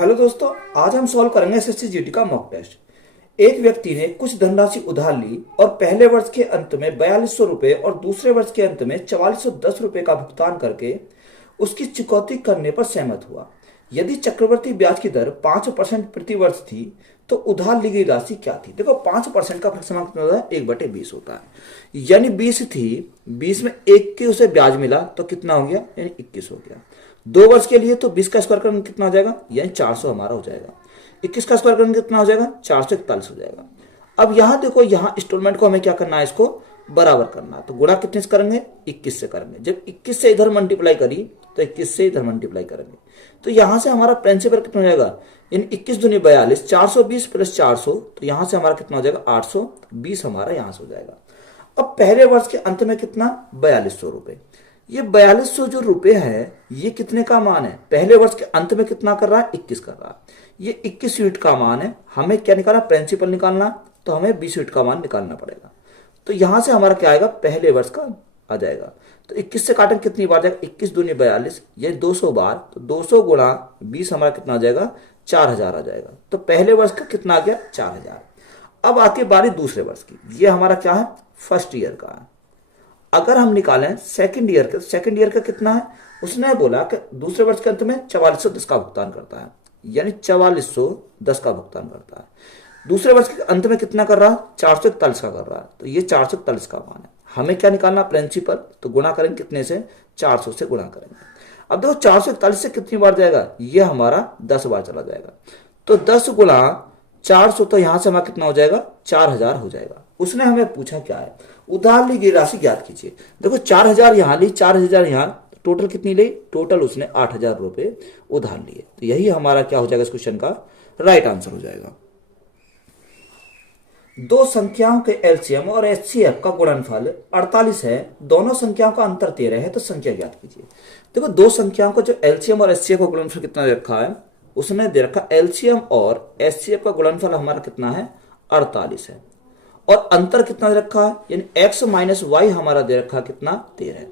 Hello दोस्तों, आज हम सॉल्व करेंगे एसएससी जीडी का मॉक टेस्ट। एक व्यक्ति ने कुछ धनराशि उधार ली और पहले वर्ष के अंत में 4200 रुपए और दूसरे वर्ष के अंत में 4410 रुपए का भुगतान करके उसकी चुकौती करने पर सहमत हुआ। यदि चक्रवृद्धि ब्याज की दर 5% प्रति वर्ष थी तो उधार ली गई राशि क्या थी। देखो 5% का फ्रैक्शन कितना होता है, 1/20 होता है। यानी 20 थी, 20 में 1 के उसे ब्याज मिला तो कितना हो गया, यानी 21 हो गया। 2 वर्ष के लिए तो 20 का स्क्वायर करने कितना हो जाएगा, यानी 400 हमारा हो जाएगा। 21 का स्क्वायर करने कितना हो जाएगा, 441 हो जाएगा। अब यहां देखो, यहां इंस्टॉलमेंट को हमें क्या करना है, इसको बराबर करना है। तो गुणा कितने से करेंगे, 21 से करेंगे। जब 21 से इधर मल्टीप्लाई करी तो 21 से इधर मल्टीप्लाई करेंगे तो यहां से हमारा प्रिंसिपल कितना हो जाएगा, यानी 21 दूनी 42, 420 प्लस 400, तो यहां से हमारा कितना हो जाएगा, 820 हमारा यहां से हो जाएगा। अब पहले वर्ष के अंत में कितना, 4200 रुपए। ये 4200 जो रुपए है ये कितने का मान है, पहले वर्ष के अंत में कितना कर रहा है, 21 कर रहा है। ये 21 यूनिट का मान है। हमें क्या निकालना, प्रिंसिपल निकालना, तो हमें 20 यूनिट का मान निकालना पड़ेगा। तो यहां से हमारा क्या आएगा, पहले वर्ष का आ जाएगा। तो 21 से काटेंगे कितनी बार जाएगा, 21 दूनी 42, ये 200 बार, तो 200 गुणा 20 हमारा कितना आ जाएगा, 4000 आ जाएगा। तो पहले वर्ष का कितना आ गया, 4000। अब आती है बारी दूसरे वर्ष की। ये हमारा क्या है, फर्स्ट ईयर का है। अगर हम निकालें सेकंड ईयर का, सेकंड ईयर का कितना है, उसने बोला कि दूसरे वर्ष के अंत में 4410 का भुगतान करता है, यानी 4410 का भुगतान करता है। दूसरे वर्ष के अंत में कितना कर रहा है, 441 का कर रहा है। तो ये 441 का मान है। हमें क्या निकालना, प्रिंसिपल, तो गुणा करेंगे कितने से, 400 से गुणा करेंगे। अब देखो 441 से कितनी बार जाएगा, ये हमारा 10 बार चला जाएगा। तो 10 गुणा 400, तो यहां से हमारा कितना हो जाएगा, 4000 हो जाएगा। उसने हमें पूछा क्या है, उधार ली गई राशि ज्ञात कीजिए। देखो 4000 यहां ली, 4000 यहां, टोटल कितनी ली, टोटल उसने 8000 रुपए उधार लिए। तो यही हमारा क्या हो जाएगा, इस क्वेश्चन का राइट आंसर हो जाएगा। दो संख्याओं के एलसीएम और एचसीएफ का गुणनफल 48 है, दोनों संख्याओं का अंतर 13 है, तो संख्या ज्ञात कीजिए। देखो दो संख्याओं का जो एलसीएम और एचसीएफ का गुणनफल कितना दे रखा है, उसने दे रखा एलसीएम और एचसीएफ का गुणनफल हमारा कितना है, 48 है, और अंतर कितना दे रखा है, यानी x माइनस वाई हमारा दे रखा है कितना, 13 है।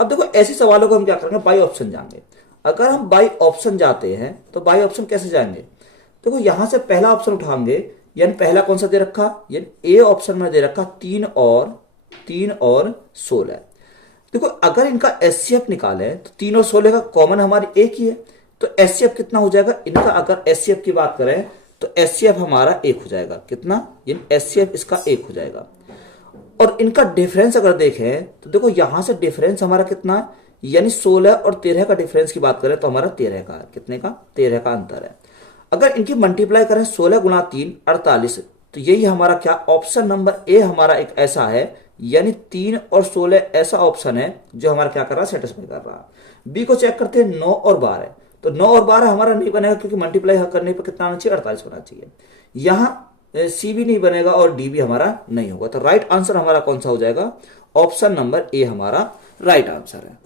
अब देखो ऐसे सवालों को हम क्या करेंगे, बाई ऑप्शन जाएंगे। अगर हम बाई ऑप्शन जाते हैं तो बाई ऑप्शन कैसे जाएंगे, देखो यहां से पहला ऑप्शन उठाएंगे, यानी पहला कौन सा दे रखा, यानी ए ऑप्शन में दे रखा 3 और 16। देखो अगर इनका एचसीएफ निकाले तो 3 और 16 का कॉमन हमारी एक ही है, तो एचसीएफ कितना हो जाएगा इनका, अगर एचसीएफ की बात करें तो एचसीएफ हमारा 1 हो जाएगा, कितना, यानी एचसीएफ इसका 1 हो जाएगा। और इनका डिफरेंस अगर देखें तो देखो यहां से डिफरेंस हमारा कितना, यानी 16 और 13 का डिफरेंस की बात करें तो हमारा 13 का, कितने का, 13 का अंतर है। अगर इनकी मल्टीप्लाई करें 16 गुणा 3 48, तो यही हमारा क्या, ऑप्शन नंबर ए हमारा एक ऐसा है, यानी 3 और 16 ऐसा ऑप्शन है जो हमारा क्या कर रहा है, सेटिस्फाई कर रहा है। बी को चेक करते हैं, 9 और 12, तो 9 और 12 हमारा नहीं बनेगा क्योंकि मल्टीप्लाई करने पर कितना आना चाहिए, 48 होना चाहिए। यहां सी भी नहीं बनेगा और डी भी हमारा नहीं होगा। तो राइट आंसर हमारा कौन सा हो जाएगा, ऑप्शन नंबर ए हमारा राइट आंसर है।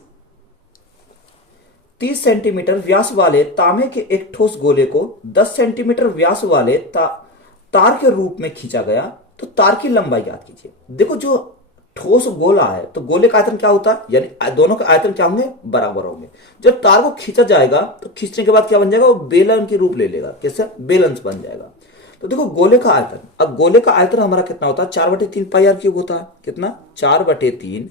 30 सेंटीमीटर व्यास वाले तांबे के एक ठोस गोले को 10 सेंटीमीटर व्यास वाले तार के रूप में खींचा गया, तो तार की लंबाई याद कीजिए। देखो जो ठोस गोला है तो गोले का आयतन क्या होता है, यानी दोनों के आयतन क्या होंगे, बराबर होंगे। जब तार को खींचा जाएगा तो खींचने के बाद क्या बन जाएगा, वो बेलन के रूप ले लेगा, कैसे, बेलन बन जाएगा। तो देखो गोले का आयतन, अब गोले का आयतन हमारा कितना होता है, 4/3 पाई आर क्यूब होता है, कितना, 4/3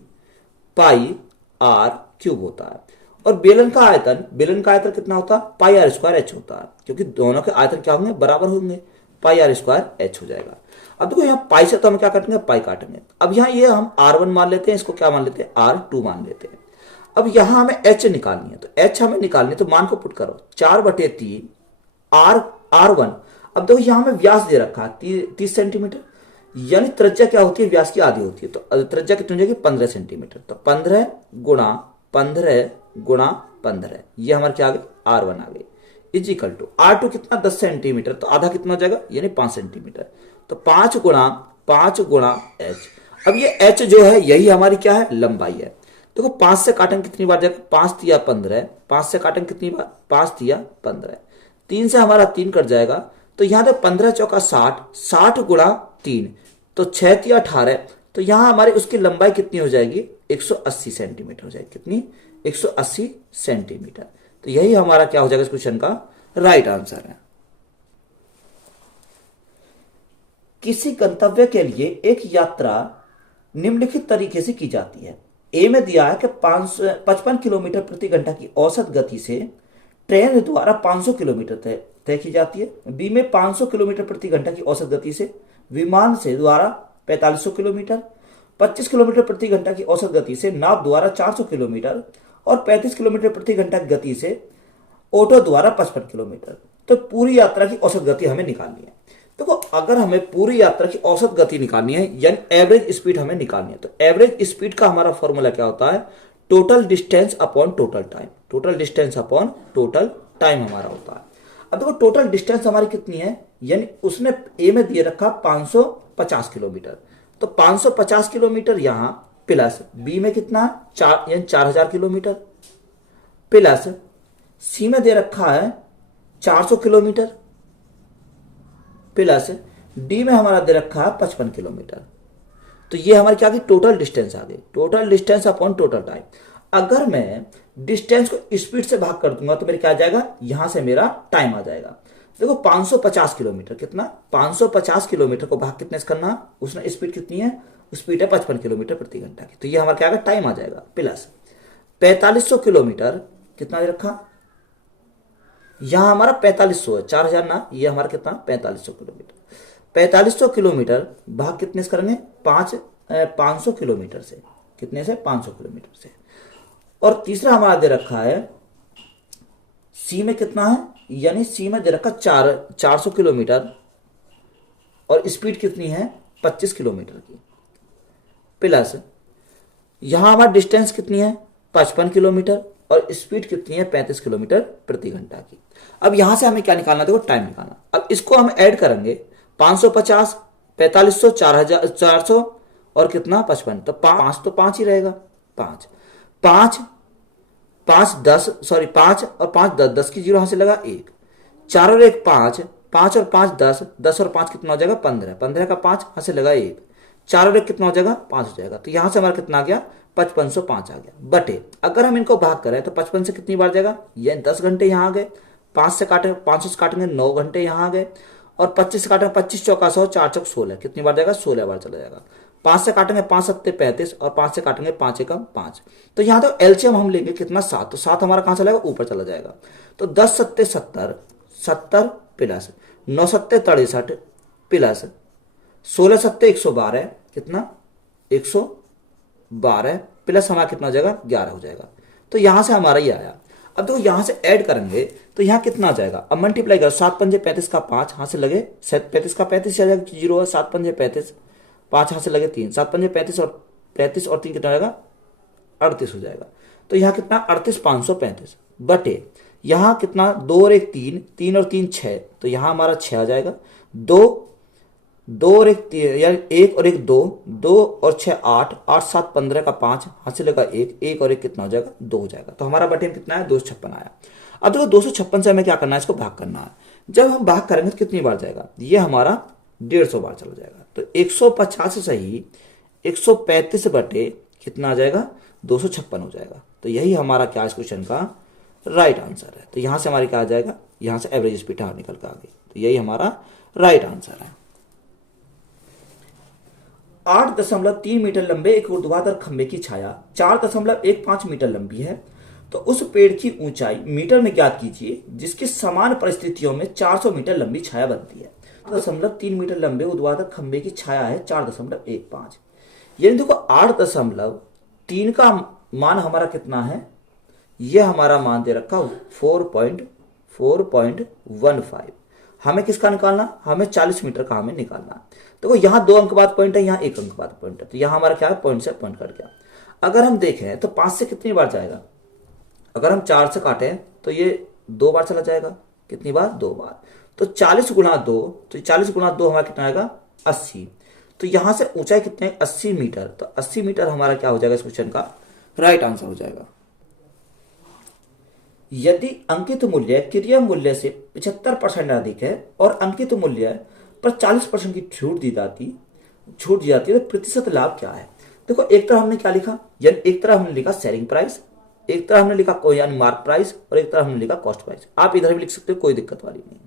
पाई आर क्यूब होता है। और बेलन का आयतन कितना होता है, पाई आर स्क्वायर एच होता है, क्योंकि दोनों के आयतन क्या होंगे, बराबर होंगे, पाई आर स्क्वायर एच हो जाएगा। अब देखो यहाँ पाई से तो हम क्या काटेंगे, पाई काटेंगे। अब यहाँ ये हम R1 मान लेते हैं, इसको क्या मान लेते हैं, R2 मान लेते हैं। अब यहाँ हमें H निकालनी है, तो H हमें निकालनी है, तो मान को पुट करो, 4/3 R1। अब देखो यहाँ हमें व्यास दे रखा है 30 सेंटीमीटर, यानी त्रिज्या क्या होती है, व्यास की आधी होती है, तो त्रिज्या कितनी हो जाएगी, 15 सेंटीमीटर। तो 15 गुणा 15 गुणा 15, ये हमारे क्या आ गई, R1 आ गई, इज इक्वल टू R2 कितना, 10 सेंटीमीटर, तो आधा कितना हो जाएगा, यानी 5 सेंटीमीटर। तो 5 गुणा h। अब ये h जो है यही हमारी क्या है, लंबाई है। देखो 5 से काटेंगे कितनी बार जाएगा, 5 तिया 15, 5 से काटेंगे कितनी बार, 5 तिया 15, 3 से हमारा 3 कट जाएगा, तो यहां पे 15 चौका 60, 60 गुणा 3, तो 6 तिया 18, तो यहां हमारी उसकी लंबाई कितनी हो जाएगी, 180 सेंटीमीटर हो जाएगी, कितनी, 180 सेंटीमीटर। तो यही हमारा क्या हो जाएगा इस क्वेश्चन का राइट आंसर है। किसी गंतव्य के लिए एक यात्रा निम्नलिखित तरीके से की जाती है। ए में दिया है कि 55 किलोमीटर प्रति घंटा की औसत गति से ट्रेन द्वारा 500 किलोमीटर तय तय की जाती है। बी में 500 किलोमीटर प्रति घंटा की औसत गति से विमान से द्वारा 4500 किलोमीटर, 25 किलोमीटर प्रति घंटा की औसत गति से नाव द्वारा 400 किलोमीटर और 35 किलोमीटर प्रति घंटा की गति से ऑटो द्वारा 55 किलोमीटर। तो पूरी यात्रा की औसत गति हमें निकालनी है। देखो, अगर हमें पूरी यात्रा की औसत गति निकालनी है यानी एवरेज स्पीड हमें निकालनी है, तो एवरेज स्पीड का हमारा फॉर्मूला क्या होता है? Total distance upon total time. Total distance upon total time हमारा होता है। अब देखो, टोटल डिस्टेंस हमारी कितनी है, यानी उसने ए में दिए रखा 550 किलोमीटर, तो 550 किलोमीटर यहां प्लस बी में कितना है 4 यानी 4000 किलोमीटर प्लस सी में दे रखा है 400 किलोमीटर प्लस डी में हमारा दे रखा है 55 किलोमीटर। तो ये हमारी क्या गई? टोटल डिस्टेंस आ गई। Total distance upon total time. अगर मैं डिस्टेंस को स्पीड से भाग कर दूंगा तो मेरे क्या आ जाएगा? यहां से मेरा टाइम आ जाएगा। देखो, 550 किलोमीटर कितना? 550 किलोमीटर को भाग कितने से करना? उसने स्पीड कितनी है? स्पीड है 55 किलोमीटर प्रति घंटा की, तो ये हमारा क्या आएगा? टाइम आ जाएगा। प्लस 4500 किलोमीटर कितना दे रखा? यहां हमारा 4500 है, 4000 ना, ये हमारा कितना? 4500 किलोमीटर। 4500 किलोमीटर भाग कितने से करेंगे? 500 किलोमीटर से। कितने से? 500 किलोमीटर से। और तीसरा हमारा दे रखा है सी में कितना है, यानी सी में दे रखा 400 किलोमीटर और स्पीड कितनी है? 25 किलोमीटर की। प्लस यहां हमारा डिस्टेंस कितनी है? 55 किलोमीटर और स्पीड कितनी है? 35 किलोमीटर प्रति घंटा की। अब यहां से हमें क्या निकालना? देखो, टाइम निकालना। अब इसको हम ऐड करेंगे, 550, 4500, 4000, 400 और कितना? 55। तो 5 तो 5 ही रहेगा। 5 5 5 10 सॉरी 5 और 5 10, 10 की जीरो यहां से लगा 1, 4 और 1 5, 5 और 5 10, 10 और 5 कितना हो जाएगा? 15, 15 का 5 यहां से लगा 1, 4 और 1 कितना हो जाएगा? 5 हो जाएगा। तो यहां से हमारा कितना आ गया? 5505 आ गया। बटे अगर हम इनको भाग करें तो 55 से कितनी बार जाएगा? ये 10 घंटे यहां आ गए, 5 से काटेंगे, 500 से काटेंगे 9 घंटे यहां आ गए, और 25 से काटेंगे 25 चौका 100, 4 चौक 16, कितनी बार जाएगा? 16 बार चला जाएगा। 5 से काटेंगे 5 सत्ते 35 और 5 से काटेंगे 5 एकम 5। तो यहां तो एलसीएम हम लेंगे कितना? 7। तो 7 हमारा कहां चला जाएगा? ऊपर चला जाएगा। तो 10 सत्ते 70, 70 प्लस 9 सत्ते 63 प्लस 16 सत्ते 112, कितना? 112 प्लस हमारा कितना हो जाएगा? 11 हो जाएगा। तो यहां से हमारा ये आया। अब देखो, यहां से ऐड करेंगे तो यहां कितना आ जाएगा? अब मल्टीप्लाई करो, 7 पंजे 35 का 5 यहां से लगे 35 का 35 आ जाएगा, जीरो है, 7 पंजे 35, 5 यहां से लगे 3, 7 पंजे 35 और 3 कितना आएगा? 38 हो जाएगा। तो यहाँ कितना? 38,535 बटे यहां कितना? 2 और 1 3, 3 और 3 6, तो यहां हमारा 6 आ जाएगा। 2 और 1 यानी 1 और 1 2, 2 और 6 8, 8 7 15 का 5 हासिल लगा 1, 1 और 1 कितना हो जाएगा? 2 हो जाएगा। तो हमारा बटे में कितना है? 256 आया। अब देखो, 256 से हमें क्या करना है? इसको भाग करना है। जब हम भाग करेंगे तो कितनी बार जाएगा? ये हमारा 150 बार चला जाएगा। तो 150 से ही 135 बटे कितना आ जाएगा? 256 हो जाएगा। तो यही हमारा क्या इस क्वेश्चन का राइट आंसर है। तो यहां से हमारी क्या आ जाएगा? यहां से एवरेज स्पीड निकल कर आ गई। तो यही हमारा राइट आंसर है। 8.3 मीटर लंबे एक ऊर्ध्वाधर खंभे की छाया 4.15 मीटर लंबी है, तो उस पेड़ की ऊंचाई मीटर में ज्ञात कीजिए जिसकी समान परिस्थितियों में 400 मीटर लंबी छाया बनती है। 8.3 मीटर लंबे ऊर्ध्वाधर खंभे की छाया है 4.15, यानी देखो 8.3 का मान हमारा कितना है? यह हमारा मान दे रखा 4.15। हमें किसका निकालना? हमें 40 मीटर का हमें निकालना। देखो, यहां 2 अंक बाद पॉइंट है, यहां 1 अंक बाद पॉइंट है, तो यहां हमारा क्या है? पॉइंट से पॉइंट कट गया। अगर हम देखें तो 5 से कितनी बार जाएगा? अगर हम 4 से काटें तो ये 2 बार चला जाएगा। कितनी बार? 2 बार। तो 40 गुणा 2, तो 40 गुणा 2 हमारा कितना आएगा? 80। तो यहां से ऊंचाई कितनी है? 80 मीटर। तो 80 मीटर हमारा क्या हो जाएगा? इस क्वेश्चन का राइट आंसर हो जाएगा। यदि अंकित मूल्य क्रिया मूल्य से 75% अधिक है और अंकित मूल्य पर 40% की छूट दी जाती है, तो प्रतिशत लाभ क्या है? देखो, एक तरफ हमने क्या लिखा? यानी एक तरफ हमने लिखा सेलिंग प्राइस, एक तरह हमने लिखा कोई यानी मार्क प्राइस और एक तरह हमने लिखा कॉस्ट प्राइस। आप इधर भी लिख सकते हो, कोई दिक्कत वाली नहीं है।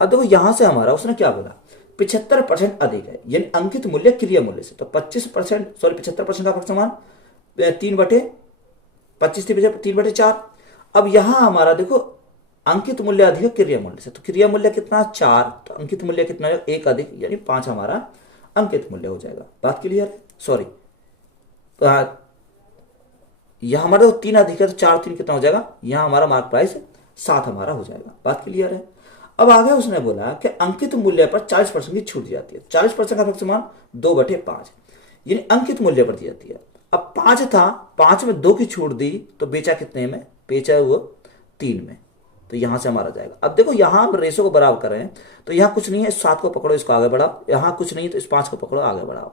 अब देखो यहां से हमारा उसने क्या बोला, 75% अधिक है यानी अंकित मूल्य क्रिय मूल्य से। तो 25% सॉरी 75% का फर्क समान 3/25 3/4। अब यहां हमारा देखो अंकित मूल्य अधिक है क्रिया मूल्य से, तो क्रिया मूल्य कितना 4, तो अंकित मूल्य कितना है 1 अधिक यानी 5 हमारा अंकित मूल्य हो जाएगा। बात क्लियर है? सॉरी यहां हमारा 3 अधिक है तो 4 3 कितना हो जाएगा, यहां हमारा मार्क प्राइस 7 हमारा हो जाएगा। बात क्लियर है? अब आगे उसने बोला कि अंकित मूल्य पर 40% की छूट दी जाती है। 40% का फर्क समान 2/5 यानी अंकित मूल्य पर दी जाती है। अब 5 था, 5 में 2 की छूट दी तो बेचा कितने में, बेचा वो 3 में, तो यहां से हमारा जाएगा। अब देखो यहां हम रेशो को बराबर कर रहे हैं, तो यहां कुछ नहीं है, 7 को पकड़ो इसको आगे बढ़ाओ, यहां कुछ नहीं है तो इस 5 को पकड़ो आगे बढ़ाओ।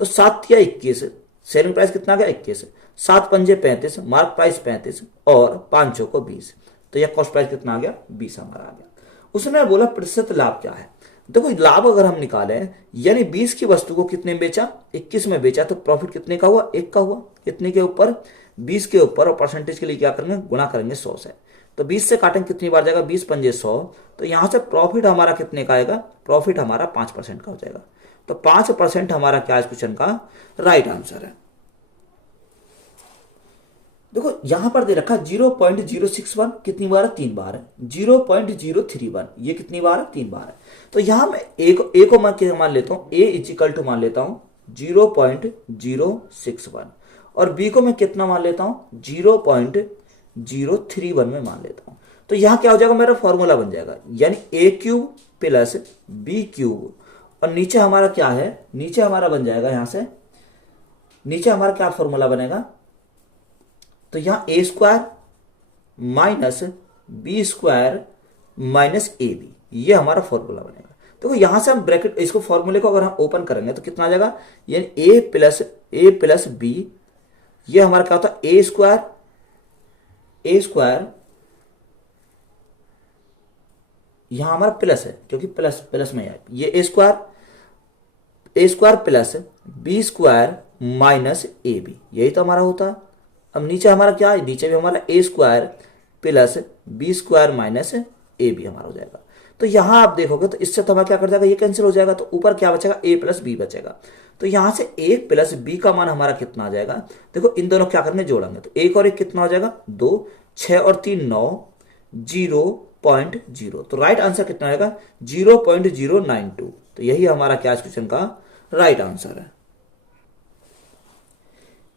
तो 7 या 21, सेलिंग प्राइस कितना गया 21, 7 पंजे 35, मार्क प्राइस 35 और 5 चौको 20, तो यह कॉस्ट प्राइस कितना आ गया 20 हमारा आ गया। उसने बोला प्रतिशत लाभ क्या है। देखो लाभ अगर हम निकालें यानी 20 की वस्तु को कितने में बेचा, 21 में बेचा, तो प्रॉफिट कितने का हुआ 1 का हुआ। कितने के ऊपर, 20 के ऊपर, और परसेंटेज के लिए क्या करेंगे गुणा करेंगे 100 से। तो 20 से काटेंगे कितनी बार जाएगा 20 पंजे 100, तो यहां से प्रॉफिट हमारा कितने का आएगा, प्रॉफिट हमारा 5% का हो जाएगा। तो 5% हमारा क्या इस क्वेश्चन का राइट आंसर है। देखो यहां पर दे रखा 0.061 कितनी बार है 3 बार है, 0.031 ये कितनी बार है 3 बार है। तो यहां मैं ए को मैं मान लेता हूं, ए इजिकल टू मान लेता हूं 0.061 और बी को मैं कितना मान लेता हूं 0.031 में मान लेता हूं। तो यहां क्या हो जाएगा मेरा फॉर्मूला बन जाएगा यानी ए क्यूब प्लस बी क्यूब, और नीचे हमारा क्या है, नीचे हमारा बन जाएगा, यहां से नीचे हमारा क्या फॉर्मूला बनेगा, तो यहां A square minus B square minus A B, ये हमारा फॉर्मूला बनेगा। देखो यहां से हम ब्रैकेट इसको फॉर्मूले को अगर हम ओपन करेंगे तो कितना आ जाएगा, यानी ए प्लस बी, ये हमारा क्या होता है ए स्क्वायर यहां हमारा प्लस है क्योंकि प्लस प्लस में है, ये A square plus B square minus A B, यही तो हमारा होता है। अब नीचे हमारा क्या है, नीचे भी हमारा A square plus B square minus A B हमारा हो जाएगा। तो यहां आप देखोगे तो इससे तो हमारा क्या कर जाएगा, ये कैंसिल हो जाएगा, तो ऊपर क्या बचेगा ए प्लस बी बचेगा। तो यहां से ए प्लस बी का मान हमारा कितना आ जाएगा, देखो इन दोनों क्या करने जोड़ेंगे, तो 1 और 1 कितना हो जाएगा 2, 6 और 3 9, 0.0, तो राइट आंसर कितना आएगा 0.092। तो यही हमारा क्या इस क्वेश्चन का राइट आंसर है।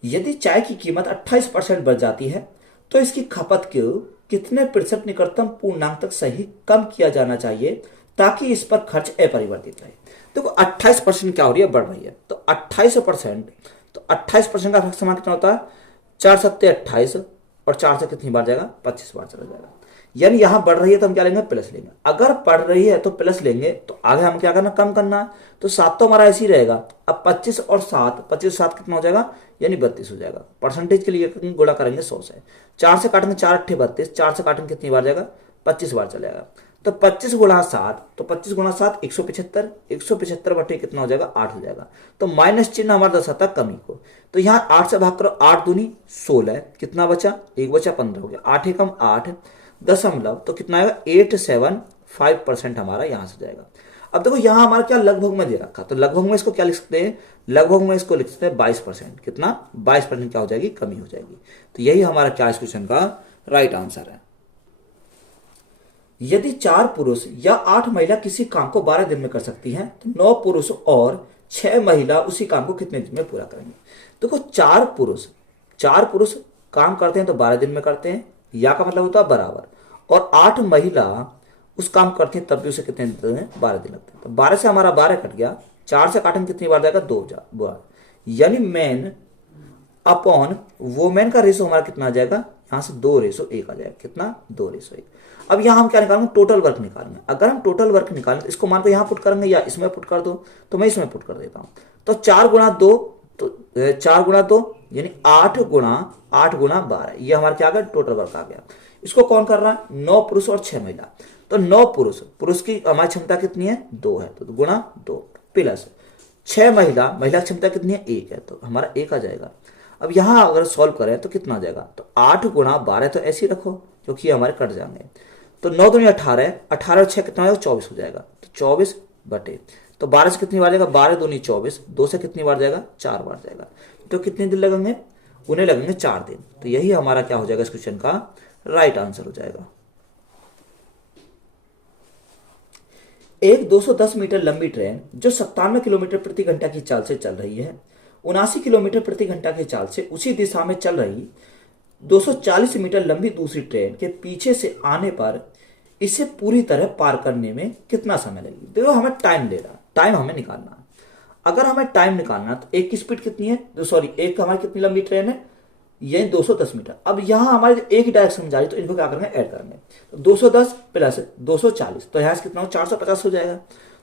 यदि चाय की कीमत 28% बढ़ जाती है तो इसकी खपत को कितने प्रतिशत निकटतम पूर्णांक तक सही कम किया जाना चाहिए ताकि इस पर खर्च अपरिवर्तित रहे। देखो 28% क्या हो रही है, बढ़ रही है, तो 28%, तो 28% का फर्क समान कितना होता है 4 सत्ते 28 और 4 से कितनी बार जाएगा 25 बार चला जाएगा, यानी यहां बढ़ रही है तो हम क्या लेंगे प्लस लेंगे, अगर बढ़ रही है तो प्लस लेंगे, तो आगे हम क्या करना कम करना है, तो 7 तो हमारा ऐसे ही रहेगा। अब 25 और 7, 25 7 कितना हो जाएगा यानी 32 हो जाएगा। परसेंटेज के लिए गुणा करेंगे 100 से, 4 से काटेंगे 4 8 32, 4 से काटेंगे कितनी बार जाएगा 25 बार चलेगा। तो 25 गुणा 7, तो 25 गुणा 7 175, 175 बटे कितना हो जाएगा 8 हो जाएगा। तो माइनस चिन्ह हमारा दर्शाता कमी को, तो यहाँ 8 से भाग करो, 8 दूनी 16, कितना बचा 1 बचा 15 हो गया, 8 एकम 8 दशमलव, तो कितना आएगा 875% हमारा यहां से जाएगा। अब देखो यहां हमारा क्या लगभग में दे रखा, तो लगभग में इसको क्या लिख सकते हैं, लगभग में इसको लिख सकते हैं 22%, कितना 22% क्या हो जाएगी कमी हो जाएगी। तो यही हमारा क्या इस क्वेश्चन का राइट आंसर है। यदि 4 पुरुष या 8 महिला किसी काम को 12 दिन में कर सकती हैं तो 9 पुरुष और 6 महिला उसी काम को कितने दिन में पूरा करेंगे। देखो 4 पुरुष काम करते हैं तो 12 दिन में करते हैं, या का मतलब होता है बराबर, और 8 महिला उस काम करती हैं तब भी उसे कितने दिन हैं 12 दिन लगते हैं। तो 12 से हमारा 12 कट गया, 4 से काटेंगे कितनी बार जाएगा 2 बार, यानी मैन अपॉन वोमेन का रेशो हमारा कितना आ जाएगा, यहां से 2:1 आ जाएगा, कितना 2:1। अब यहां हम क्या निकालेंगे टोटल वर्क निकालेंगे। अगर हम टोटल वर्क निकालें तो इसको मान को यहां पुट करेंगे या इसमें पुट कर दो, तो मैं इसमें पुट कर देता हूं। तो 4 गुणा 2, तो 4 गुणा 2 यानी 8 गुणा 12, ये हमारा क्या आ गया टोटल वर्क आ गया। इसको कौन कर रहा है 9 पुरुष और 6 महिला, तो 9 पुरुष की हमारी क्षमता कितनी है 2 है, तो गुणा 2 प्लस 6 महिला की क्षमता कितनी है 1 है, तो हमारा 1 आ जाएगा। अब यहाँ अगर सॉल्व करें तो कितना आ जाएगा, तो 8 गुणा 12 तो ऐसे ही रखो क्योंकि हमारे कट जाएंगे। तो 9 दूनी 18, 18 और 6 कितना हो जाएगा, 24 हो जाएगा। तो 24 बटे, तो 12 से कितनी बार जाएगा, 12 दूनी 24, 2 से कितनी बार जाएगा, 4 बार जाएगा। तो कितने दिन लगेंगे, उन्हें लगेंगे 4 दिन। तो यही हमारा क्या हो जाएगा इस क्वेश्चन का राइट आंसर हो जाएगा। एक 210 मीटर लंबी ट्रेन जो 97 किलोमीटर प्रति घंटा की चाल से चल रही है, 79 किलोमीटर प्रति घंटा की चाल से उसी दिशा में चल रही 240 मीटर लंबी दूसरी ट्रेन के पीछे से आने पर इसे पूरी तरह पार करने में कितना समय लगेगा। देखो हमें टाइम दे रहा, टाइम हमें निकालना। अगर हमें टाइम निकालना तो एक की स्पीड कितनी है, एक हमारी कितनी लंबी ट्रेन है, ये 210 मीटर। अब यहां हमारे एक ही डायरेक्शन में जा रही, तो इनको क्या करेंगे, ऐड करेंगे। तो 210 प्लस 240, तो यहां से कितना हो, 450 हो जाएगा।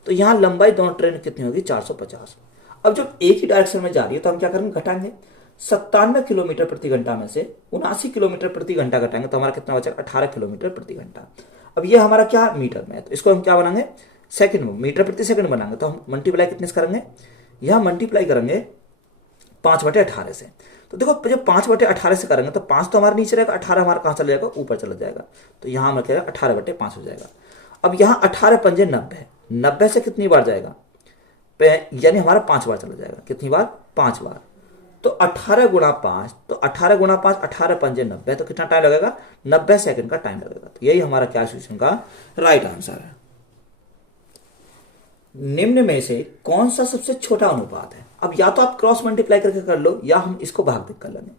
तो यहां लंबाई दोनों ट्रेन कितनी होगी, 450। अब जब एक ही डायरेक्शन में जा रही है तो हम क्या करेंगे, घटाएंगे। 97 किलोमीटर प्रति घंटा में से 79 किलोमीटर प्रति घंटा घटाएंगे तो हमारा कितना बचेगा, 18 किलोमीटर प्रति घंटा। अब ये हमारा क्या मीटर में है, तो इसको हम क्या बनाएंगे, सेकंड में, मीटर प्रति सेकंड बनाएंगे। तो हम मल्टीप्लाई कितने से करेंगे, यहां मल्टीप्लाई करेंगे 5/18 से। तो देखो जब 5/18 से करेंगे तो 5 तो हमारे नीचे रहेगा, 18 हमारा कहां चला जाएगा, ऊपर चला जाएगा। तो यहां हमें कहेगा 18/5 हो जाएगा। अब यहां 18 पंजे 90, 90 से कितनी बार जाएगा, यानी हमारा 5 बार चला जाएगा। कितनी बार, 5 बार। तो 18 गुणा 5, तो 18 गुणा 5, 18 पंजे 90, तो कितना टाइम लगेगा, 90 सेकंड का टाइम लगेगा। तो यही हमारा क्या क्वेश्चन का राइट आंसर है। निम्न में से कौन सा सबसे छोटा अनुपात है। अब या तो आप क्रॉस मल्टीप्लाई करके कर लो या हम इसको भाग देख कर लेंगे।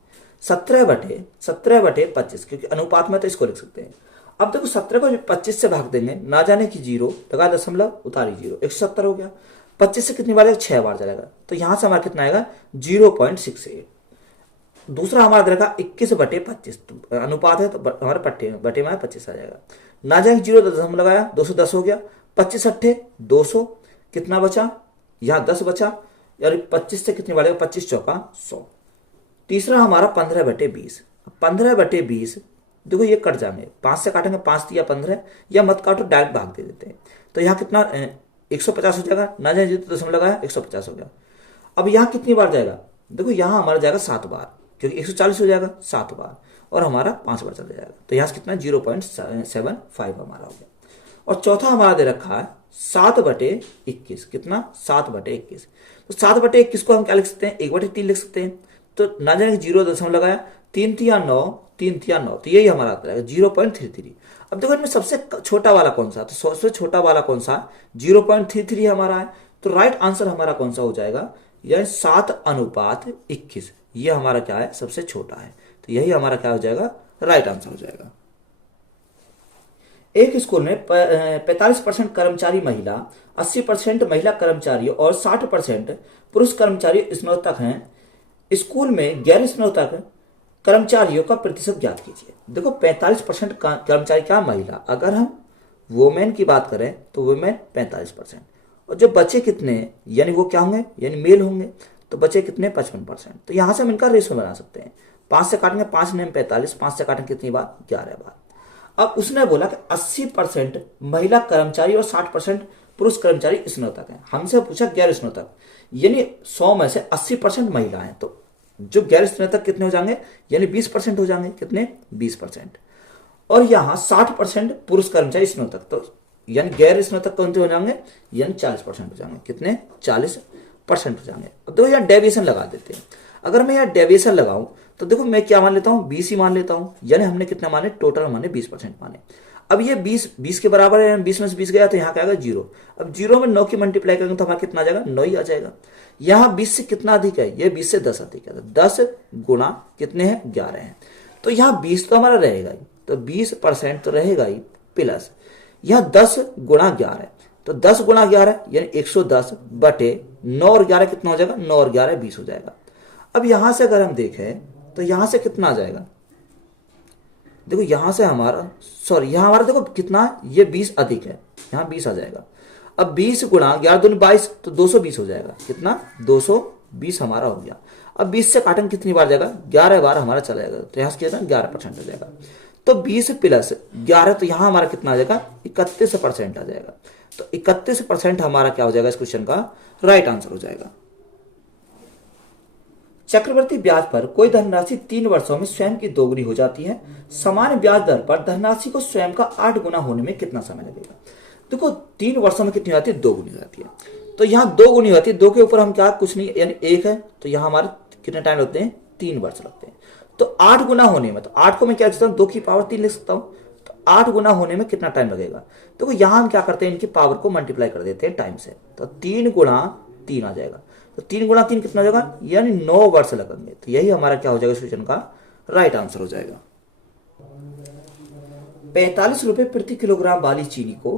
17/25, क्योंकि अनुपात में तो इसको लिख सकते हैं। अब देखो 17 को 25 से भाग देंगे, ना जाने की 0 लगा, दशमलव उतारी 0, 170 हो गया। 25 से कितनी बार जाएगा, 6 बार जाएगा। तो यहां से हमारा कितना आएगा, 0.68। दूसरा हमारा रहेगा 21/25, अनुपात है तो हमारे बटे में 25 आ जाएगा। ना जाएंगे 0, दशमलव लगाया, 210 हो गया। 25 अट्ठे 200, कितना बचा, यहां 10 बचा, यानी 25 से कितनी बार जाएगा, 25 चौका 100। तीसरा हमारा 15/20, 15/20 देखो ये कट जाएंगे, 5 से काटेंगे, 5 दिया 15, या मत काटो डायरेक्ट भाग दे देते हैं। तो यहाँ कितना 150 हो जाएगा, ना जाए तो दशमलव लगाया, 150 हो गया। अब यहाँ कितनी बार जाएगा, देखो यहाँ हमारा जाएगा 7 बार, क्योंकि 140 हो जाएगा 7 बार, और हमारा 5 बार चला जाएगा। तो यहाँ से कितना 0.75 हमारा हो गया। और चौथा हमारा दे रखा है 7/21, कितना 7/21। तो 7/21 को हम क्या लिख सकते हैं, 1/3 लिख सकते हैं। तो ना जाने 0 दशमलव लगाया, 3 तिया 9, 3 तिया 9, तो यही हमारा आता है 0.33। अब देखो इनमें सबसे छोटा वाला कौन सा, तो सबसे छोटा वाला कौन सा, 0.33 हमारा है। तो राइट आंसर हमारा कौन सा हो जाएगा, यानी 7/21, ये हमारा क्या है, सबसे छोटा है। तो यही हमारा क्या हो जाएगा, राइट आंसर हो जाएगा। एक स्कूल में 45% कर्मचारी महिला, 80% महिला कर्मचारी और 60% पुरुष कर्मचारी स्नातक हैं। स्कूल में गैर स्नातक कर्मचारियों का प्रतिशत ज्ञात कीजिए। देखो 45% कर्मचारी क्या, महिला। अगर हम वोमेन की बात करें तो वोमेन 45%, और जो बच्चे कितने हैं, यानी वो क्या होंगे, यानी मेल होंगे, तो बच्चे कितने 55%। तो यहां से हम इनका रेशो बना सकते हैं। 5 से काटेंगे 5 ने 45, 5 से काटेंगे कितनी बार, 11 बार। अब उसने बोला कि 80% महिला कर्मचारी और 60% पुरुष कर्मचारी स्नातक हैं। हमसे पूछा गैर स्नातक, यानी 100 में से 80% महिला हैं, तो जो गैर स्नातक कितने हो जाएंगे, यानी 20% हो जाएंगे, कितने 20%। और यहाँ 60% पुरुष कर्मचारी स्नातक, तो यानी गैर स्नातक कौन से हो जाएंगे, यानी 40% हो जाएंगे, कितने 40% हो जाएंगे। अब देखो यहाँ डेविएशन लगा देते हैं। अगर मैं यहाँ डेविएशन लगाऊं तो देखो मैं क्या मान लेता हूं, 20 ही मान लेता हूं, यानी हमने कितना माने, टोटल माने 20% माने। अब ये 20 के बराबर है, 20 में से 20 गया तो यहाँ क्या आएगा 0। अब 0 में 9 की मल्टीप्लाई करेंगे तो हमारा कितना आ जाएगा, 9 ही आ जाएगा। यहाँ 20 से कितना अधिक है, ये 20 से 10 अधिक है, तो 10 गुणा कितने हैं, 11 है। तो यहाँ 20 तो हमारा रहेगा ही, तो 20% तो रहेगा ही, प्लस यहाँ 10 गुणा 11, तो 10 गुणा 11 यानी 110 बटे 9 और 11 कितना हो जाएगा, 9 और 11 20 हो जाएगा। अब यहां से अगर हम देखें तो यहां से कितना आ जाएगा, देखो यहां से हमारा यहां हमारा देखो कितना, ये 20 अधिक है, यहां 20 आ जाएगा। अब 20 गुणा 11 दूनी 22, तो 220 हो जाएगा, कितना 220 हमारा हो गया। अब 20 से काटेंगे कितनी बार जाएगा, 11 बार हमारा चला जाएगा, तो यहां से कितना 11% हो जाएगा। तो 20 प्लस 11, तो यहां हमारा कितना आ जाएगा, 31% आ जाएगा। तो 31% हमारा क्या हो जाएगा, इस क्वेश्चन का राइट आंसर हो जाएगा। चक्रवर्ती ब्याज पर कोई धनराशि 3 वर्षों में स्वयं की दोगुनी हो जाती है। सामान्य ब्याज दर पर धनराशि को स्वयं का 8 गुना होने में कितना समय लगेगा? देखो 3 वर्षों में कितनी होती है? 2 गुनी हो जाती है। तो यहाँ 2 गुनी होती है, 2 के ऊपर हम क्या कुछ नहीं, यानी 1 है, तो यहाँ हमारे कितने टाइम लगते हैं? 3 वर्ष लगते हैं। तो 8 गुना होने में, तो 8 को मैं क्या लिख सकता हूँ? 2 की पावर 3 लिख सकता हूँ। तो 8 गुना होने में कितना टाइम लगेगा? देखो यहाँ हम क्या करते हैं, इनकी पावर को मल्टीप्लाई कर देते हैं टाइम से, तो 3 गुणा 3 आ जाएगा। तो 3 गुणा 3 कितना हो जाएगा? यानी 9 वर्ष लगेंगे। तो यही हमारा क्या हो जाएगा? क्वेश्चन का राइट आंसर हो जाएगा। 45 रुपए प्रति किलोग्राम वाली चीनी को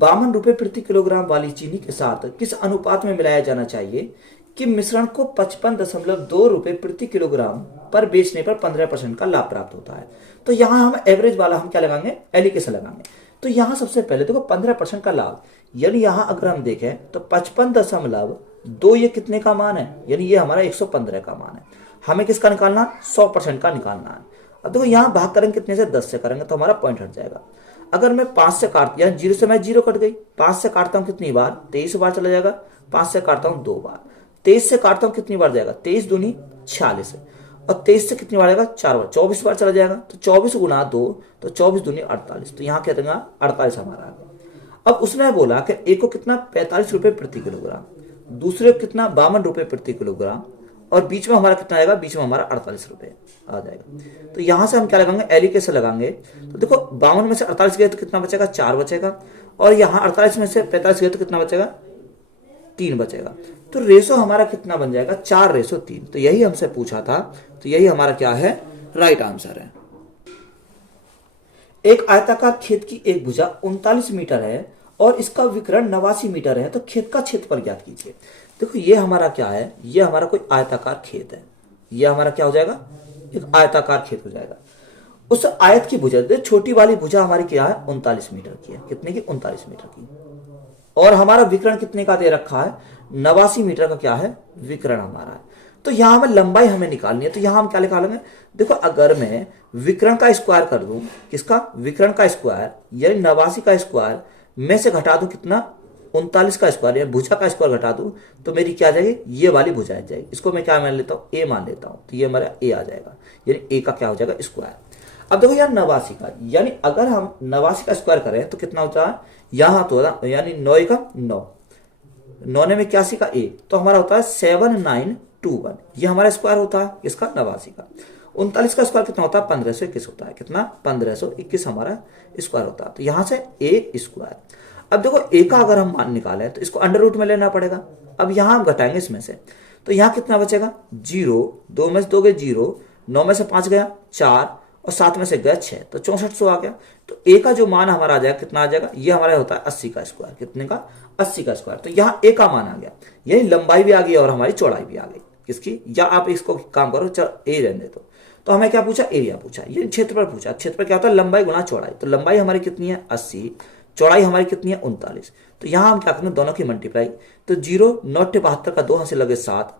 52 रुपए प्रति किलोग्राम वाली चीनी के साथ किस अनुपात में मिलाया जाना चाहिए कि मिश्रण को 55.2 रुपए प्रति किलोग्राम पर बेचने पर 15% का लाभ प्राप्त होता है? तो यहाँ हम एवरेज वाला हम क्या लगाएंगे? एलिकेशन लगाएंगे। तो यहाँ सबसे पहले देखो 15% का लाभ, यानी यहाँ अगर हम देखें तो 55.2 ये कितने का मान है? यानी ये हमारा 115 का मान है। हमें किसका निकालना? 100% का निकालना है। अब देखो यहाँ भाग करेंगे कितने से? 10 से करेंगे तो हमारा पॉइंट हट जाएगा। अगर मैं 5 से काट दिया, 0 से मैं 0 कट गई, 5 से काटता हूँ कितनी बार? 23 बार चला जाएगा। 5 से काटता हूँ 2 बार, 23 से काटता हूँ कितनी बार जाएगा? 23 दूनी 46 है, और 23 से कितनी बार जाएगा? 4 बार, 24 बार चला जाएगा। तो 24 गुना 2, तो 24 दूनी 48, तो यहाँ क्या देगा? 48 हमारा आ गया। अब उसने बोला कि एक को कितना? 45 रुपए प्रति किलोग्राम, दूसरे को कितना? 52 रुपए प्रति किलोग्राम, और बीच में हमारा कितना आएगा? बीच में हमारा 48 रुपए आ जाएगा। तो यहां से हम क्या लगाएंगे? एलिकेशन लगाएंगे। तो देखो 52 में से 48 गए तो कितना बचेगा? 4 बचेगा, और यहाँ 48 में से 45 गए तो कितना बचेगा? 3 बचेगा। तो रेशो हमारा कितना बन जाएगा? 4:3। तो यही हमसे पूछा था, तो यही हमारा क्या है? राइट आंसर है। एक आयताकार खेत की एक भुजा 39 मीटर है और इसका विकर्ण 89 मीटर है, तो खेत का क्षेत्रफल ज्ञात कीजिए। देखो ये हमारा क्या है? ये हमारा कोई आयताकार खेत है। ये हमारा क्या हो जाएगा? एक आयताकार खेत हो जाएगा। उस आयत की भुजा, छोटी वाली भुजा हमारी क्या है? 39 मीटर की है। कितने की? 39 मीटर की। और हमारा विकर्ण कितने का दे रखा है? 89 मीटर का क्या है? विकर्ण हमारा है। तो यहां हमें लंबाई हमें निकालनी है, तो यहां हम क्या निकालेंगे? देखो अगर मैं विकर्ण का स्क्वायर कर दूं, किसका? विकर्ण का स्क्वायर, यानी 89 का स्क्वायर में से घटा दूं कितना? 39 का स्क्वायर, यानी भुजा का स्क्वायर घटा दूं, तो मेरी क्या आ जाएगी? ये वाली भुजा आ जाएगी। इसको मैं क्या मान लेता हूं? ए मान लेता हूं। तो ये हमारा ए आ जाएगा, यानी ए का क्या हो जाएगा? स्क्वायर। अब देखो यार 89 का, यानी अगर हम 89 का स्क्वायर करें तो कितना होता है? यहां तो यानी 9 का 9, 9 ने में 81 का ए, तो हमारा होता है 7921। ये हमारा स्क्वायर होता है इसका 89 का। 39 का स्क्वायर कितना होता है? 1521 होता है। कितना? 1521 हमारा स्क्वायर होता है। तो यहां से ए स्क्वायर। अब देखो ए का अगर हम मान निकाले तो इसको अंडर रूट में लेना पड़ेगा। अब यहां हम घटाएंगे इसमें से, तो यहां कितना बचेगा? 0, 2 में से 2 गए 0, 9 में से 5 गया 4, और 7 में से गया 6, तो 6400 आ गया। तो ए का जो मान हमारा आ जाएगा कितना आ जाएगा? ये हमारा होता है 80 का स्क्वायर। कितने का? 80 का स्क्वायर। तो यहाँ ए का मान आ गया, यानी लंबाई भी आ गई और हमारी चौड़ाई भी आ गई। किसकी? या आप इसको काम करो, चलो ए रहने दो। तो हमें क्या पूछा? एरिया पूछा, ये क्षेत्रफल पूछा। क्षेत्रफल क्या होता है? लंबाई गुना चौड़ाई। तो लंबाई हमारी कितनी है? 80, चौड़ाई हमारी कितनी है? 39। तो यहां हम क्या करेंगे? दोनों की मल्टीप्लाई। तो 0, 9 72 का 2 से लगे 7,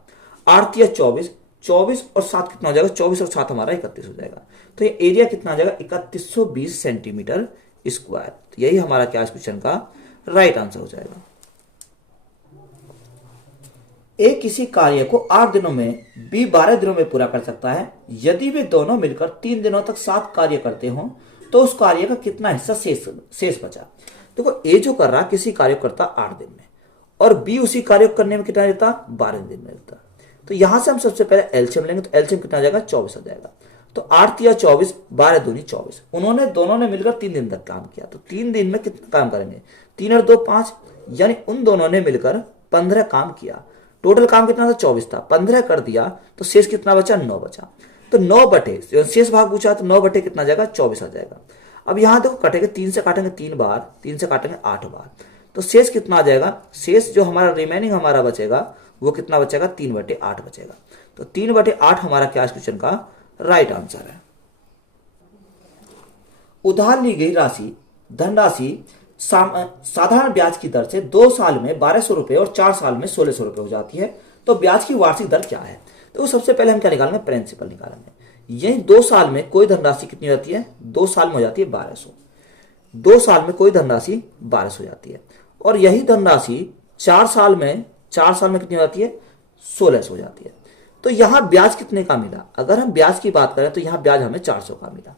8 या 24, 24 और 7 कितना हो जाएगा? 24 और 7 हमारा 31 हो जाएगा। तो ये एरिया कितना आ जाएगा? 3120 सेंटीमीटर स्क्वायर। तो यही हमारा क्या क्वेश्चन का राइट आंसर हो जाएगा। ए किसी कार्य को 8 दिनों में, बी 12 दिनों में पूरा कर सकता है। यदि वे दोनों मिलकर 3 दिनों तक 7 कार्य करते हों तो उस कार्य का कितना हिस्सा शेष बचा? देखो ए जो कर रहा किसी कार्य को करता 8 दिन में, और बी उसी कार्य को करने में कितना लेता? 12 दिन में लेता। तो यहां से हम सबसे पहले एलसीएम लेंगे, तो एलसीएम कितना आ जाएगा? 24 आ जाएगा। तो 8 या 24, 12 दूनी 24। उन्होंने दोनों ने मिलकर 3 दिन तक काम किया, तो 3 दिन में कितना काम करेंगे? 3 और 2 5, यानी उन दोनों ने मिलकर 15 काम किया। टोटल काम कितना था? 24 था। 15 कर दिया तो शेष कितना बचा? 9 बचा। तो 9 बटे शेष भाग पूछा, तो 9 बटे कितना जाएगा? 24 आ जाएगा। अब यहां देखो कटेंगे, 3 से काटेंगे 3 बार, 3 से काटेंगे 8 बार, तो शेष कितना आ जाएगा? शेष जो हमारा रिमेनिंग हमारा बचेगा वो कितना बचेगा? 3/8 बचेगा। तो 3/8 हमारा क्या क्वेश्चन का राइट आंसर है। उधार ली गई राशि धनराशि साधारण ब्याज की दर से 2 साल में 1200 रुपए और 4 साल में 1600 रुपए हो जाती है, तो ब्याज की वार्षिक दर क्या है? तो सबसे पहले हम क्या निकालेंगे? प्रिंसिपल निकालेंगे। यही 2 साल में कोई धनराशि कितनी होती है? 2 साल में हो जाती है 1200। 2 साल में कोई धनराशि 1200 हो जाती है, और यही धनराशि 4 साल में कितनी हो जाती है? 1600 हो जाती है। तो यहाँ ब्याज कितने का मिला? अगर हम ब्याज की बात करें तो यहाँ ब्याज हमें 400 का मिला।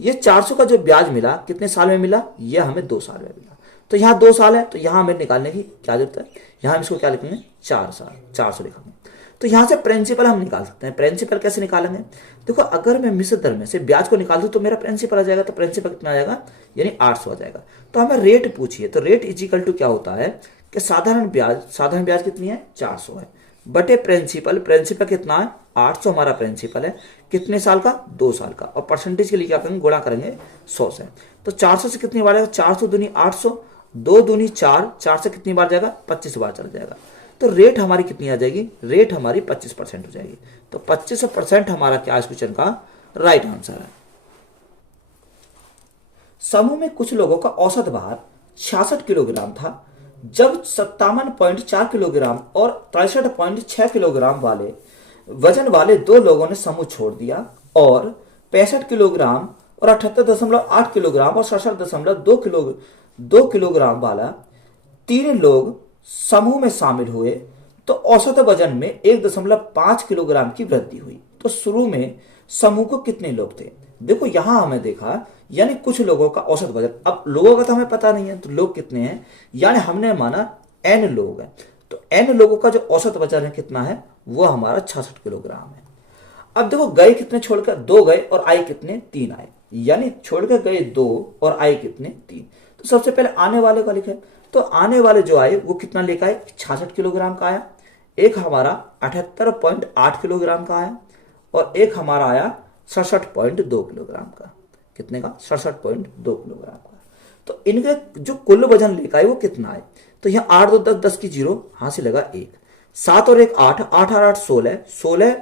ये 400 का जो ब्याज मिला कितने साल में मिला? ये हमें 2 साल में मिला। तो यहाँ 2 साल है, तो यहाँ हमें निकालने की क्या जरूरत है? यहाँ हम इसको क्या लिखेंगे? 4 साल, 400 लिखेंगे। तो यहाँ से प्रिंसिपल हम निकाल सकते हैं। प्रिंसिपल कैसे निकालेंगे? देखो, अगर मैं मिश्र दर में से ब्याज को निकाल दूं तो मेरा प्रिंसिपल आ जाएगा। तो प्रिंसिपल कितना आ जाएगा? यानी 800 आ जाएगा। तो हमें रेट पूछिए, तो रेट इज इक्वल टू क्या होता है कि साधारण ब्याज कितनी है? 400 है, बटे प्रिंसिपल। प्रिंसिपल कितना है? 800 हमारा प्रिंसिपल है। कितने साल का? 2 साल का। और परसेंटेज के लिए क्या करेंगे? गुणा करेंगे 100 से। तो 400 से कितनी बार जाएगा? 400 दूनी 800, 2 दूनी 4, 4 से कितनी बार जाएगा? 25 बार चला जाएगा। तो रेट हमारी कितनी आ जाएगी? रेट हमारी 25% हो जाएगी। तो 25% हमारा क्या इस क्वेश्चन का राइट आंसर है। समूह में कुछ लोगों का औसत भार 66 किलोग्राम था। जब 57.4 किलोग्राम और 63.6 किलोग्राम वाले वजन वाले 2 लोगों ने समूह छोड़ दिया और 65 किलोग्राम और 78.8 किलोग्राम और 67.2 किलोग्राम वाला 3 लोग समूह में शामिल हुए, तो औसत वजन में 1.5 किलोग्राम की वृद्धि हुई। तो शुरू में समूह को कितने लोग थे? देखो, यहां हमें देखा यानी कुछ लोगों का औसत वजन। अब लोगों का तो हमें पता नहीं है, तो लोग कितने हैं? यानी हमने माना n लोग हैं। तो n लोगों का जो औसत वजन है कितना है? वो हमारा 66 किलोग्राम है। अब देखो, गए कितने छोड़कर? 2 गए और आए कितने? 3 आए। यानी छोड़कर गए 2 और आए कितने? 3। तो सबसे पहले आने वाले का लिखे। तो आने वाले जो आए वो कितना लेकर आए? 66 किलोग्राम का आया। एक हमारा 78.8 किलोग्राम का आया और एक हमारा आया 67.2 किलोग्राम का। कितने का? 67.2 किलोग्राम का। तो इनके जो कुल वजन लेकर आए वो कितना है? तो यहाँ 8 2 10, 10 की 0, हां से लगा 1, 7 और 1 8, 8 और 8 16, 16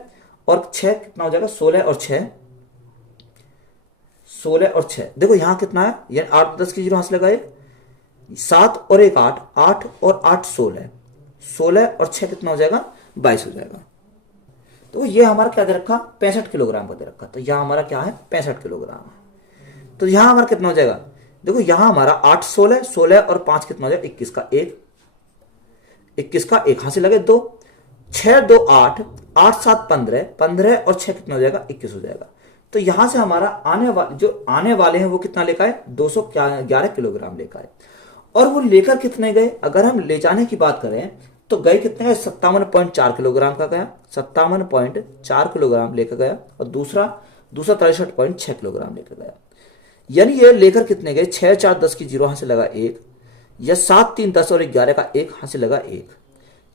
और 6 कितना हो जाएगा? 16 और 6, 16 और 6। देखो यहाँ कितना है? यानी 8 10 की 0, हां से लगा 1, 7 और 1 8, 8 और 8 16, 16 और 6 कितना हो जाएगा? 22 हो जाएगा। तो ये हमारा क्या दे रखा? 65 किलोग्राम का दे रखा। तो यहाँ हमारा क्या है? 65 किलोग्राम है। तो यहाँ हमारा कितना हो जाएगा? देखो, यहाँ हमारा 8 16, 16 और 5 कितना हो जाएगा? 21 का 1, 21 का 1, हां से लगे 2, 6 2 8, 8 7 15, 15 और 6 कितना हो जाएगा? 21 हो जाएगा। तो यहां से हमारा आने वाले हैं वो कितना लेकर आए? 211 किलोग्राम लेकर आए। और वो लेकर कितने गए? अगर हम ले जाने की बात करें तो गए कितने? 57.4 किलोग्राम का गया, 57.4 किलोग्राम लेकर गया। और दूसरा 63.6 किलोग्राम लेकर गया। यानी ये लेकर कितने गए? 6 4 10 की 0, हां से लगा 1, या 7 3 10 और 11 का 1, हां से लगा 1,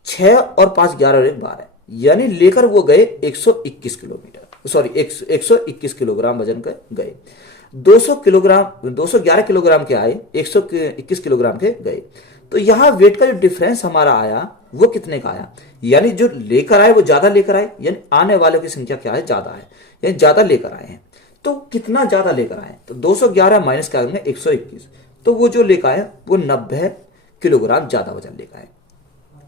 6 और 5 11 और 1 12। यानी लेकर वो गए 121 किलोमीटर, सॉरी 121 किलोग्राम वजन के गए। 211 किलोग्राम के आए, 121 किलोग्राम के गए। तो यहां वेट का जो डिफरेंस हमारा आया वो कितने का आया? यानी जो लेकर आए वो ज्यादा लेकर आए, यानी आने वालों की संख्या क्या है? ज्यादा है, यानी ज्यादा लेकर आए हैं। तो कितना ज्यादा लेकर आए? तो 211 माइनस क्या करेंगे? 121। तो वो जो लेकर आए वो 90 किलोग्राम ज्यादा वजन लेकर आए।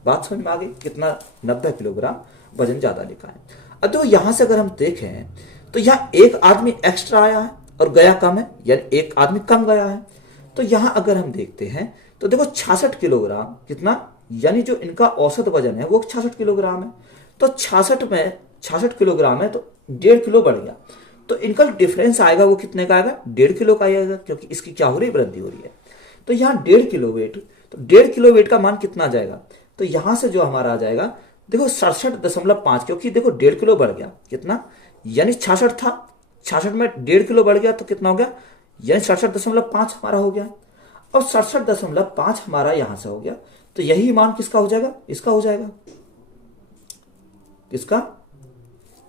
बात समझ में आ गई? कितना? 90 किलोग्राम वजन ज्यादा लेकर आए। अब तो यहां से अगर हम देखें तो यहाँ एक आदमी एक्स्ट्रा आया है और गया कम है, यानी एक आदमी कम गया है। तो यहां अगर हम देखते हैं तो देखो 66 किलोग्राम कितना, यानी जो इनका औसत वजन है वो 66 किलोग्राम है। तो 66 किलोग्राम है, तो 1.5 किलो बढ़ गया। तो इनका डिफरेंस आएगा वो कितने का आएगा? 1.5 किलो का आएगा, क्योंकि इसकी क्या हो रही है? वृद्धि हो रही है। तो यहाँ 1.5 किलो वेट, तो 1.5 किलो वेट का मान कितना आ जाएगा? तो यहां से जो हमारा आ जाएगा देखो 67.5, क्योंकि देखो 1.5 किलो बढ़ गया। कितना? यानी 66 था, 66 में 1.5 किलो बढ़ गया तो कितना हो गया? यानी 67.5 हमारा हो गया। अब 67.5 हमारा यहां से हो गया, तो यही मान किसका हो जाएगा? इसका हो जाएगा। किसका?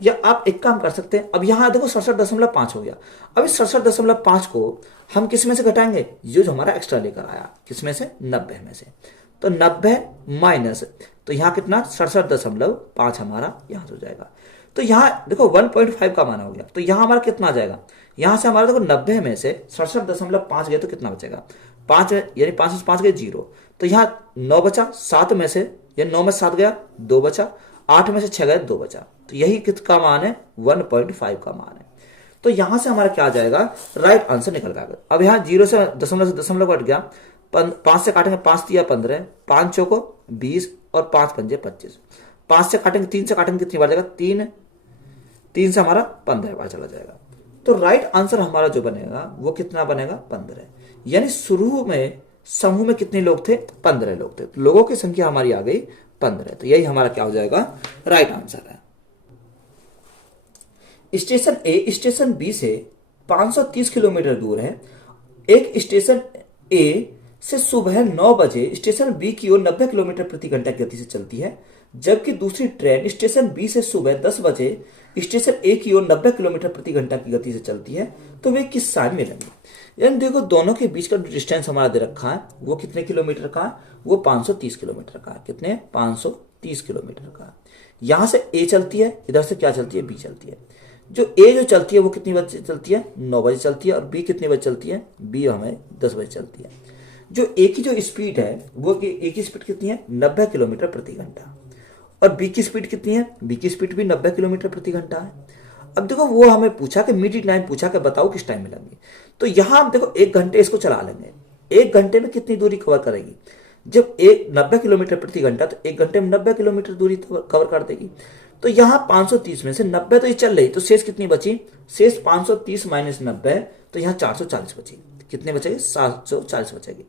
या आप एक काम कर सकते हैं, अब यहां देखो 67.5 हो गया। अब इस 67.5 को हम किस में से घटाएंगे? ये जो हमारा एक्स्ट्रा लेकर आया, किस में से? 90 में से। तो 90 माइनस, तो यहां कितना? 67.5 हमारा यहां से हो जाएगा। तो यहां देखो 1.5 का माना हो गया। तो यहां हमारा कितना आ जाएगा? यहां से हमारा देखो 90 में से 67.5 गए तो कितना बचेगा? 5, यानी 5 से 5 गए 0। तो यहां 9 बचा, 7 में से, यानी 9 में 7 गया 2 बचा, 8 में से 6 गए 2 बचा। तो यही किसका मान है? 1.5 का मान है। तो यहां से हमारा क्या आ जाएगा? राइट आंसर निकल जाएगा। अब यहां 0 से दशमलव कट गया, 5 से काटेंगे, 5 3 15, 5 चौको 20 और 5 पंजे 25। 5 से काटेंगे, 3 से काटेंगे कितनी बार जाएगा, 3, 3 से हमारा 15 बार चला जाएगा। तो राइट आंसर हमारा जो बनेगा वो कितना बनेगा, 15। यानी शुरू में समूह में कितने लोग थे, 15 लोग थे, तो लोगों की संख्या हमारी आ गई 15। तो यही हमारा क्या हो जाएगा, राइट आंसर है। स्टेशन ए स्टेशन बी से 530 किलोमीटर दूर है। एक स्टेशन ए से सुबह 9 बजे स्टेशन बी की ओर 90 किलोमीटर प्रति घंटा की गति से चलती है, जबकि दूसरी ट्रेन स्टेशन बी से सुबह 10 बजे स्टेशन ए की ओर 90 किलोमीटर प्रति घंटा की गति से चलती है, तो वे किस समय मिलेंगे। यानी देखो दोनों के बीच का डिस्टेंस हमारा दे रखा है, वो कितने किलोमीटर का, वो 530 किलोमीटर का। कितने, 530 किलोमीटर का। यहां से ए चलती है, इधर से क्या चलती है, बी चलती है। जो ए जो चलती है वो कितनी बजे चलती है, 9 बजे चलती है, और बी कितने बजे चलती है, बी हमें 10 बजे चलती है। जो ए की जो स्पीड है वो ए की स्पीड कितनी है, 90 किलोमीटर प्रति घंटा, और बी की स्पीड कितनी है, बी की स्पीड भी 90 किलोमीटर प्रति घंटा है। अब देखो वो हमें पूछा कि मीडियम टाइम पूछा कि बताओ किस टाइम मिलेंगे, तो यहां हम देखो 1 घंटे इसको चला लेंगे। 1 घंटे में कितनी दूरी कवर करेगी, जब 90 किलोमीटर प्रति घंटा, तो 1 घंटे में 90 किलोमीटर दूरी कवर कर देगी। तो यहाँ 530 में से 90 तो ये चल रही, तो शेष कितनी बची, शेष 530 माइनस 90, तो यहाँ 440 बची। कितने बचेगी, 740 बचेगी।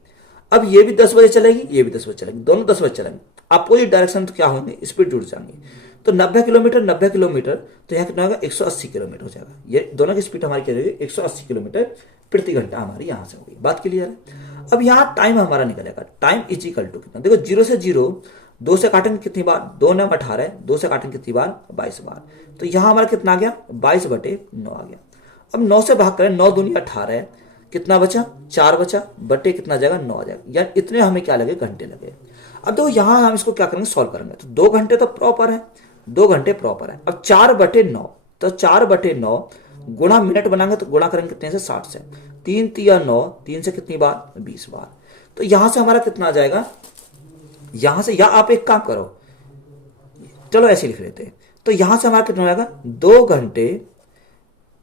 अब ये भी 10 बजे चलेगी, ये भी 10 बजे चलेगी, दोनों 10 बजे चलेंगे। अपोजिट डायरेक्शन तो क्या होंगे, स्पीड जुड़ जाएंगे। तो 90 किलोमीटर 90 किलोमीटर, तो यहाँ कितना होगा, 180 किलोमीटर हो जाएगा। ये दोनों की स्पीड हमारी क्या होगी, 180 किलोमीटर प्रति घंटा हमारी यहाँ से होगी। बात क्लियर है। अब यहाँ टाइम हमारा निकलेगा, टाइम इज इक्वल टू कितना, देखो 0 से 0, 2 से काटेंगे कितनी बार, 2 9 18, 2 से काटेंगे कितनी बार, 22 बार। तो यहां हमारा कितना आ गया, 22/9 आ गया। अब 9 से भाग करें, 9 दूनी 18, कितना बचा, 4 बचा, बटे कितना जाएगा, 9 आ जाएगा। यार इतने हमें क्या लगे, घंटे लगे। अब देखो यहां हम इसको क्या करेंगे, सॉल्व करेंगे। तो 2 घंटे तो प्रॉपर है, 2 घंटे प्रॉपर है। अब 4/9, तो 4/9 गुणा मिनट बनाएंगे, तो गुणा करेंगे कितने से, 60 से। 3 3 9, 3 से कितनी बार, 20 बार। तो यहां से हमारा कितना आ जाएगा, यहां से, या आप एक काम करो, चलो ऐसे लिख लेते हैं। तो यहां से हमारा कितना हो जाएगा, 2 घंटे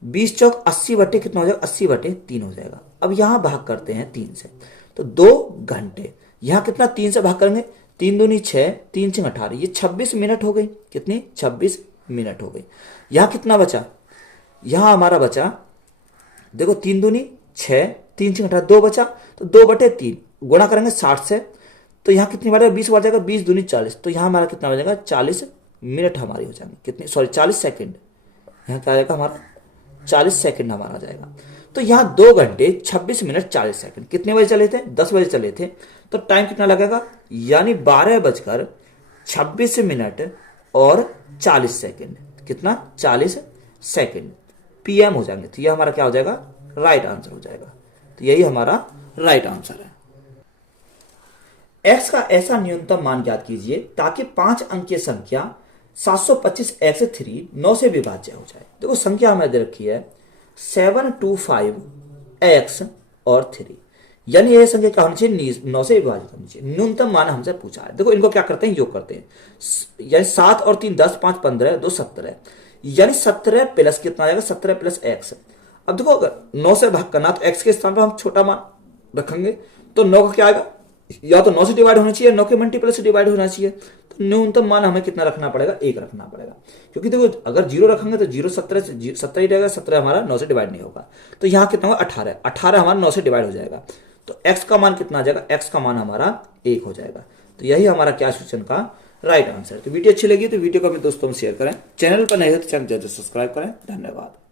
20 चौक 80 बटे कितना हो जाएगा, 80/3 हो जाएगा। अब यहां भाग करते हैं 3 से, तो 2 घंटे, यहां कितना 3 से भाग करेंगे, 3 दूनी 6, 3 6 18, ये 26 मिनट हो गई। कितनी, 26 मिनट हो गई। यहां कितना बचा, यहां हमारा बचा, देखो 3 दूनी 6, 3 6 18, 2 बचा, तो 2/3 गुणा करेंगे 60 से, तो यहाँ कितनी बार, 20 बार जाएगा, 20 दूनी 40, तो यहाँ हमारा कितना हो जाएगा, 40 मिनट हमारी हो जाएंगे। कितनी, सॉरी 40 सेकंड, यहाँ क्या आ जाएगा हमारा, 40 सेकंड हमारा जाएगा। तो यहाँ 2 घंटे 26 मिनट 40 सेकंड। कितने बजे चले थे, 10 बजे चले थे, तो टाइम कितना लगेगा, यानी 12:26 और 40 सेकंड। कितना, 40 सेकंड PM हो जाएंगे। तो यह हमारा क्या हो जाएगा, राइट आंसर हो जाएगा। तो यही हमारा राइट आंसर है। x का ऐसा न्यूनतम मान ज्ञात कीजिए ताकि 5 अंकीय संख्या 725x3 9 से विभाज्य हो जाए। देखो संख्या हमें दे रखी है 725x और 3, यानी यह संख्या क्या होनी चाहिए, 9 से विभाजित होनी चाहिए। न्यूनतम मान हमसे पूछा है। देखो इनको क्या करते हैं, योग करते हैं, यानी 7 और 3 10, 5 15, 2 17, यानी 17 प्लस कितना आएगा, 17 प्लस x। अब देखो अगर 9 से भाग करना, तो x के स्थान पर हम छोटा मान रखेंगे, तो 9 का क्या आएगा, या तो 9 से डिवाइड होना चाहिए, 9 के मल्टीपल से डिवाइड होना चाहिए। तो न्यूनतम मान हमें कितना रखना पड़ेगा, 1 रखना पड़ेगा, क्योंकि देखो अगर 0 रखेंगे तो 0 17 से 17 ही रहेगा, 17 हमारा 9 से डिवाइड नहीं होगा। तो यहाँ कितना होगा, 18, 18 हमारा 9 से डिवाइड हो जाएगा। तो x का मान कितना आ जाएगा, x का मान हमारा 1 हो जाएगा। तो यही हमारा क्या क्वेश्चन का राइट आंसर। तो वीडियो अच्छी लगी तो वीडियो को अपने दोस्तों में शेयर करें, चैनल पर नहीं है तो चैनल जरूर सब्सक्राइब करें। धन्यवाद।